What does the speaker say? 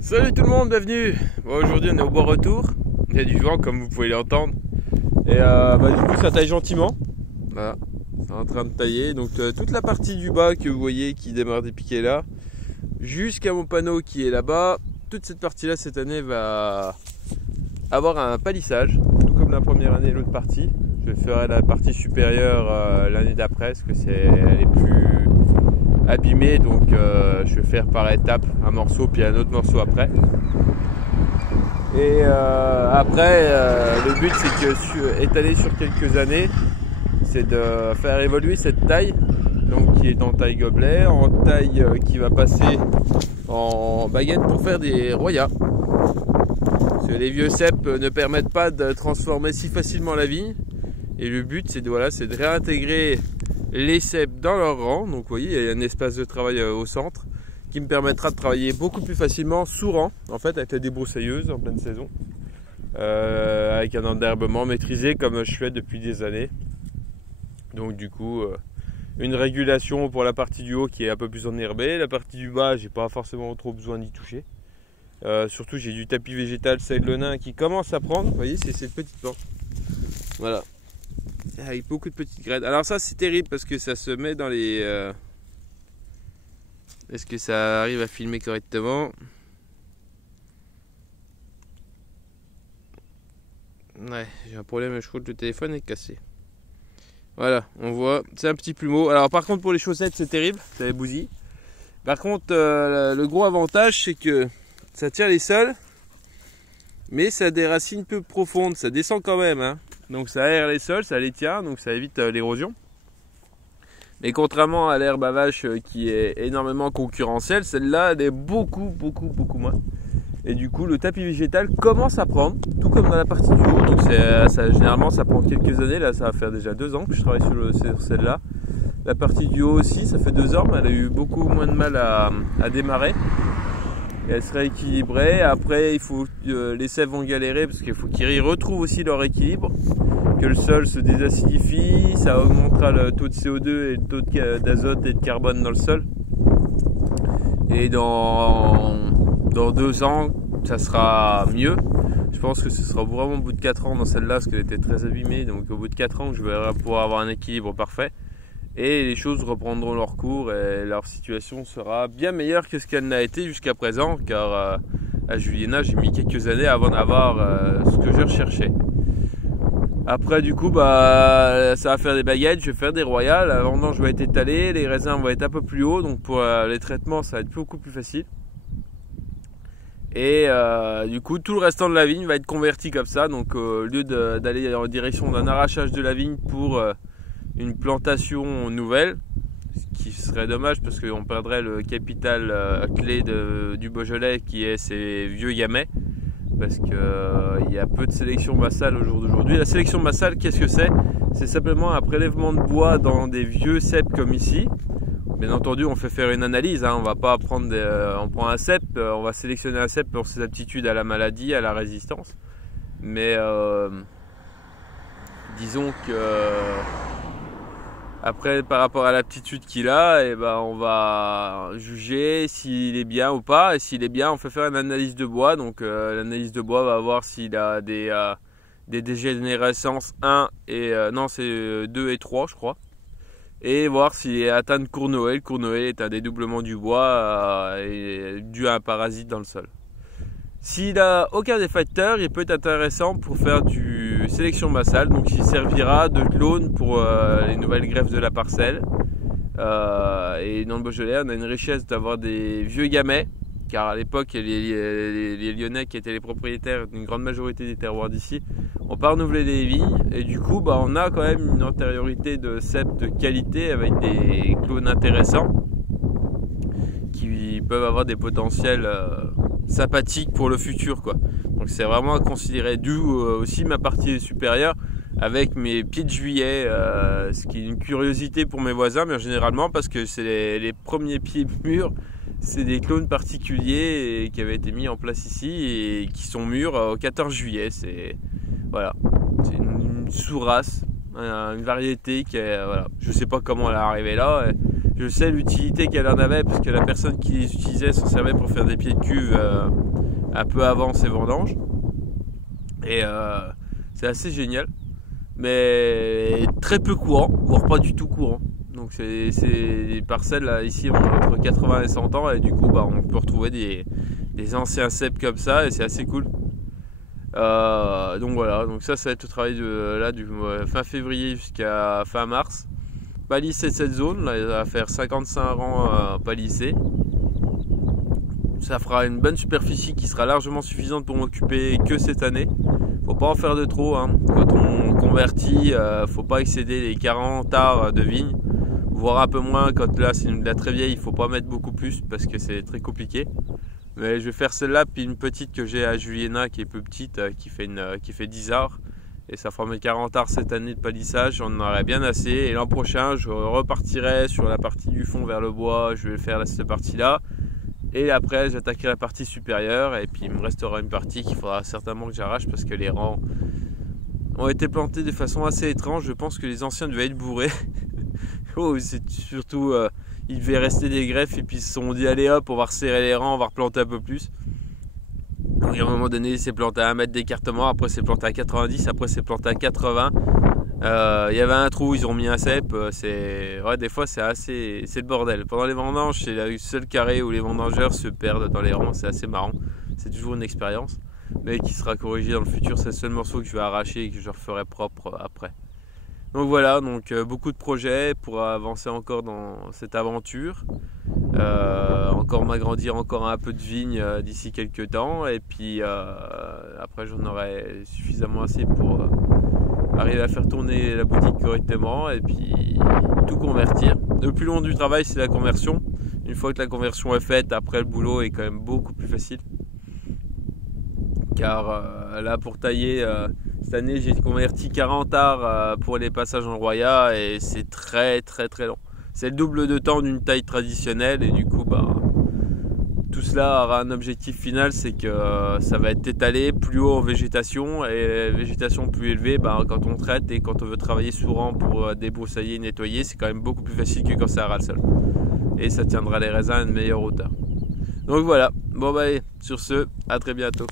Salut tout le monde, bienvenue. Bon, aujourd'hui on est au bois retour. Il y a du vent comme vous pouvez l'entendre. Et du coup ça taille gentiment. Voilà, c'est en train de tailler. Donc toute la partie du bas que vous voyez qui démarre des piquets là, jusqu'à mon panneau qui est là-bas, toute cette partie là cette année va avoir un palissage, tout comme la première année et l'autre partie. Je ferai la partie supérieure l'année d'après parce que elle est plus abîmée, donc je vais faire par étapes un morceau puis un autre morceau après. Et après le but c'est que étalé sur quelques années, c'est de faire évoluer cette taille, donc qui est en taille gobelet, en taille qui va passer en baguette pour faire des royas. Parce que les vieux cèpes ne permettent pas de transformer si facilement la vigne. Et le but c'est de réintégrer les cèpes dans leur rang. Donc vous voyez, il y a un espace de travail au centre qui me permettra de travailler beaucoup plus facilement sous rang, en fait, avec la débroussailleuse en pleine saison, avec un enherbement maîtrisé comme je fais depuis des années. Donc du coup, une régulation pour la partie du haut qui est un peu plus enherbée. La partie du bas, j'ai pas forcément trop besoin d'y toucher. Surtout j'ai du tapis végétal Saint-Lonin qui commence à prendre. Vous voyez, c'est cette petite plante. Voilà. Avec beaucoup de petites graines. Alors ça c'est terrible parce que ça se met dans les... Est-ce que ça arrive à filmer correctement? Ouais, j'ai un problème, je crois que le téléphone est cassé. Voilà, on voit, c'est un petit plumeau. Alors par contre pour les chaussettes c'est terrible, ça bousille. Par contre le gros avantage c'est que ça tient les sols, mais ça a des racines peu profondes, ça descend quand même, hein. Donc ça aère les sols, ça les tient, donc ça évite l'érosion. Mais contrairement à l'herbe à vache qui est énormément concurrentielle, celle-là elle est beaucoup moins. Et du coup le tapis végétal commence à prendre, tout comme dans la partie du haut. Donc généralement ça prend quelques années, là ça va faire déjà 2 ans que je travaille sur celle-là. La partie du haut aussi, ça fait 2 ans, mais elle a eu beaucoup moins de mal à démarrer. Et elle sera équilibrée. Après il faut les cèpes vont galérer parce qu'il faut qu'ils retrouvent aussi leur équilibre, que le sol se désacidifie, ça augmentera le taux de CO2 et le taux d'azote et de carbone dans le sol. Et dans 2 ans ça sera mieux. Je pense que ce sera vraiment au bout de 4 ans dans celle-là parce qu'elle était très abîmée. Donc au bout de 4 ans je vais pouvoir avoir un équilibre parfait. Et les choses reprendront leur cours et leur situation sera bien meilleure que ce qu'elle n'a été jusqu'à présent, car à Juliena j'ai mis quelques années avant d'avoir ce que je recherchais. Après du coup ça va faire des baguettes, je vais faire des royales, la vendange va être étalée, les raisins vont être un peu plus hauts, donc pour les traitements ça va être beaucoup plus facile. Et du coup tout le restant de la vigne va être converti comme ça, donc au lieu d'aller en direction d'un arrachage de la vigne pour une plantation nouvelle, ce qui serait dommage parce qu'on perdrait le capital clé du Beaujolais qui est ses vieux gamets, parce qu'il y a peu de sélection massale au jour d'aujourd'hui. La sélection massale, qu'est-ce que c'est? C'est simplement un prélèvement de bois dans des vieux cèpes comme ici. Bien entendu on fait faire une analyse, hein. On va pas prendre on prend un cèpe, on va sélectionner un cèpe pour ses aptitudes à la maladie, à la résistance, mais disons que après, par rapport à l'aptitude qu'il a, on va juger s'il est bien ou pas. Et s'il est bien, on fait faire une analyse de bois. Donc l'analyse de bois va voir s'il a des dégénérescences 1 et non, c'est 2 et 3 je crois. Et voir s'il est atteint de Cournoël. Cournoël est un dédoublement du bois dû à un parasite dans le sol. S'il n'a aucun des facteurs, il peut être intéressant pour faire du sélection massale, donc il servira de clone pour les nouvelles greffes de la parcelle. Et dans le Beaujolais, on a une richesse d'avoir des vieux gamets, car à l'époque, les Lyonnais qui étaient les propriétaires d'une grande majorité des terroirs d'ici n'ont pas renouvelé les vignes, et du coup, on a quand même une antériorité de cèpes de qualité avec des clones intéressants qui peuvent avoir des potentiels sympathique pour le futur, quoi. Donc c'est vraiment à considérer, d'où aussi ma partie supérieure avec mes pieds de juillet, ce qui est une curiosité pour mes voisins, mais généralement parce que c'est les premiers pieds mûrs, c'est des clones particuliers qui avaient été mis en place ici et qui sont mûrs au 14 juillet. C'est voilà, c'est une sous-race, une variété qui est, voilà, je sais pas comment elle est arrivée là, Je sais l'utilité qu'elle en avait parce que la personne qui les utilisait s'en servait pour faire des pieds de cuve un peu avant ses vendanges. Et c'est assez génial, mais très peu courant, voire pas du tout courant. Donc c'est des parcelles là, ici on a entre 80 et 100 ans et du coup on peut retrouver des anciens cèpes comme ça et c'est assez cool. Donc voilà, donc ça va être le travail du fin février jusqu'à fin mars. Palisser cette zone, là, il va faire 55 rangs palissés. Ça fera une bonne superficie qui sera largement suffisante pour m'occuper que cette année. Faut pas en faire de trop, hein. Quand on convertit, faut pas excéder les 40 arts de vigne, voire un peu moins. Quand là c'est de la très vieille, il faut pas mettre beaucoup plus parce que c'est très compliqué. Mais je vais faire celle-là puis une petite que j'ai à Juliena qui est plus petite, qui fait 10 arts. Et ça fera mes 40 arts cette année de palissage, j'en aurai bien assez. Et l'an prochain, je repartirai sur la partie du fond vers le bois, je vais faire cette partie-là. Et après, j'attaquerai la partie supérieure. Et puis, il me restera une partie qu'il faudra certainement que j'arrache parce que les rangs ont été plantés de façon assez étrange. Je pense que les anciens devaient être bourrés. Oh, c'est surtout, il devait rester des greffes et puis ils se sont dit, allez hop, on va resserrer les rangs, on va replanter un peu plus. Donc, à un moment donné, il s'est planté à 1 mètre d'écartement, après c'est planté à 90, après c'est planté à 80. Il y avait un trou, ils ont mis un cep. Des fois c'est le bordel. Pendant les vendanges, c'est le seul carré où les vendangeurs se perdent dans les rangs, c'est assez marrant. C'est toujours une expérience, mais qui sera corrigée dans le futur. C'est le seul morceau que je vais arracher et que je referai propre après. Donc voilà, beaucoup de projets pour avancer encore dans cette aventure. Encore m'agrandir encore un peu de vigne d'ici quelques temps et puis après j'en aurai suffisamment assez pour arriver à faire tourner la boutique correctement et puis tout convertir. Le plus long du travail c'est la conversion. Une fois que la conversion est faite, après le boulot est quand même beaucoup plus facile. Car là pour tailler, cette année j'ai converti 40 arts pour les passages en roya et c'est très long. C'est le double de temps d'une taille traditionnelle et du coup tout cela aura un objectif final, c'est que ça va être étalé plus haut en végétation et végétation plus élevée quand on traite et quand on veut travailler sous rang pour débroussailler, nettoyer, c'est quand même beaucoup plus facile que quand c'est à ras le sol. Et ça tiendra les raisins à une meilleure hauteur. Donc voilà, allez, sur ce, à très bientôt.